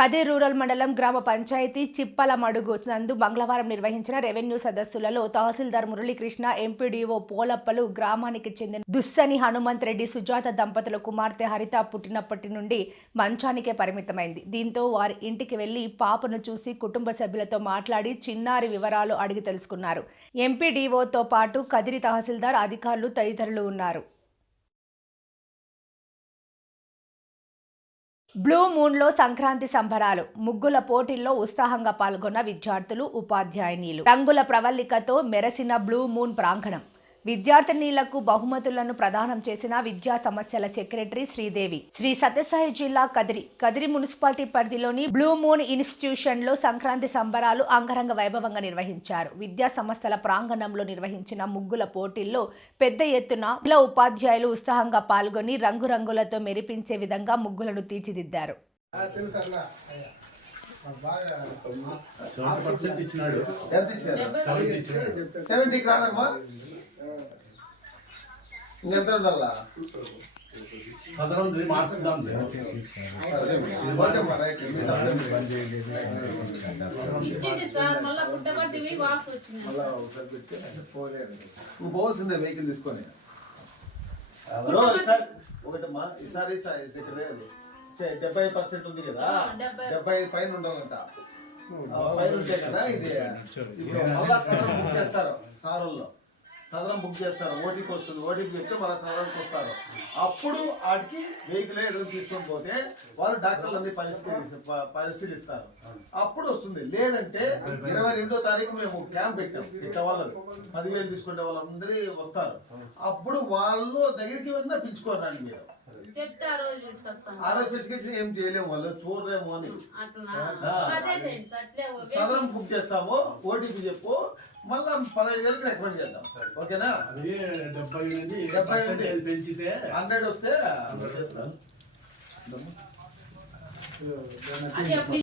Kadir rural మండలం గ్రామ పంచాయతీ చిప్పలమడుగు నందు మంగళవారం నిర్వహించిన రెవెన్యూ సదస్సులలో తహసీల్దార్ మురళీకృష్ణ ఎంపీడీఓ పోలప్పలు గ్రామానికి చెందిన దుస్సని హనుమంత్ రెడ్డి సుజాత దంపతుల కుమార్తె హరిత పుట్టినప్పటి నుండి మంచానికే పరిమితమైంది. దీంతో వారి ఇంటికి వెళ్ళి పాపను చూసి కుటుంబ సభ్యులతో మాట్లాడి చిన్నారి వివరాలు అడిగి తెలుసుకున్నారు. ఎంపీడీఓతో పాటు కదిరి తహసీల్దార్ అధికారులు తదితరులు ఉన్నారు. బ్లూ మూన్లో సంక్రాంతి సంబరాలు. ముగ్గుల పోటీల్లో ఉత్సాహంగా పాల్గొన్న విద్యార్థులు ఉపాధ్యాయునీలు రంగుల ప్రవల్లికతో మెరసిన బ్లూ మూన్ ప్రాంగణం. విద్యార్థినీలకు బహుమతులను ప్రదానం చేసిన విద్యా సమస్యల సెక్రటరీ శ్రీదేవి. శ్రీ సత్యసాయి జిల్లా కదిరి కదిరి మున్సిపాలిటీ పరిధిలోని బ్లూ మూన్ ఇన్స్టిట్యూషన్లో సంక్రాంతి సంబరాలు అంగరంగ వైభవంగా నిర్వహించారు. విద్యా సంస్థల ప్రాంగణంలో నిర్వహించిన ముగ్గుల పోటీల్లో పెద్ద ఎత్తున మహిళా ఉపాధ్యాయులు ఉత్సాహంగా పాల్గొని రంగురంగులతో మెరిపించే విధంగా ముగ్గులను తీర్చిదిద్దారు. సెవెంటీ పర్సెంట్ ఉండాలా సార్ పోలేరు. నువ్వు పోవాల్సిందే వెహికల్ తీసుకొని. ఒకటమ్మా ఈసారి ఈసారి ఇక్కడ లేదు. సే- డెబ్బై పర్సెంట్ ఉంది కదా? డెబ్బై. పైన ఉండాలంట. ఆ, పైన ఉంటే కదా ఇది. ఇప్పుడు మళ్ళా చేస్తారు సారోల్లో సదరం బుక్ చేస్తారు. ఓటీపీ వస్తుంది. ఓటీపీ చెప్తే మళ్ళీ సదరంకి వస్తారు. అప్పుడు వాటికి వెహికల్ ఏదో తీసుకొని పోతే వాళ్ళు డాక్టర్లు అన్ని పరిశీలి పరిశీలిస్తారు. అప్పుడు వస్తుంది. లేదంటే ఇరవై రెండో తారీఖు మేము క్యాంప్ పెట్టాం. ఇట్లా వాళ్ళకి పదివేలు తీసుకునే వాళ్ళందరూ వస్తారు. అప్పుడు వాళ్ళు దగ్గరికి వెళ్ళినా పిలుచుకోరండి మీరు. చెప్తే ఆ రోజు తీసుకొస్తాను ఆ రోజు పిలిచుకేసి ఏం చేయలేము వాళ్ళు. చూడరేమో అని. సదరం బుక్ చేస్తాము. ఓటీపీ చెప్పు. మళ్ళా పదహైదు వేలకు రికమెండ్ చేద్దాం. ఓకేనా? అది డెబ్బై నుండి డెబ్బై పర్సెంటేజ్ ఉంది. పెంచితే హండ్రెడ్ వస్తే చేస్తాం అది అప్పుడు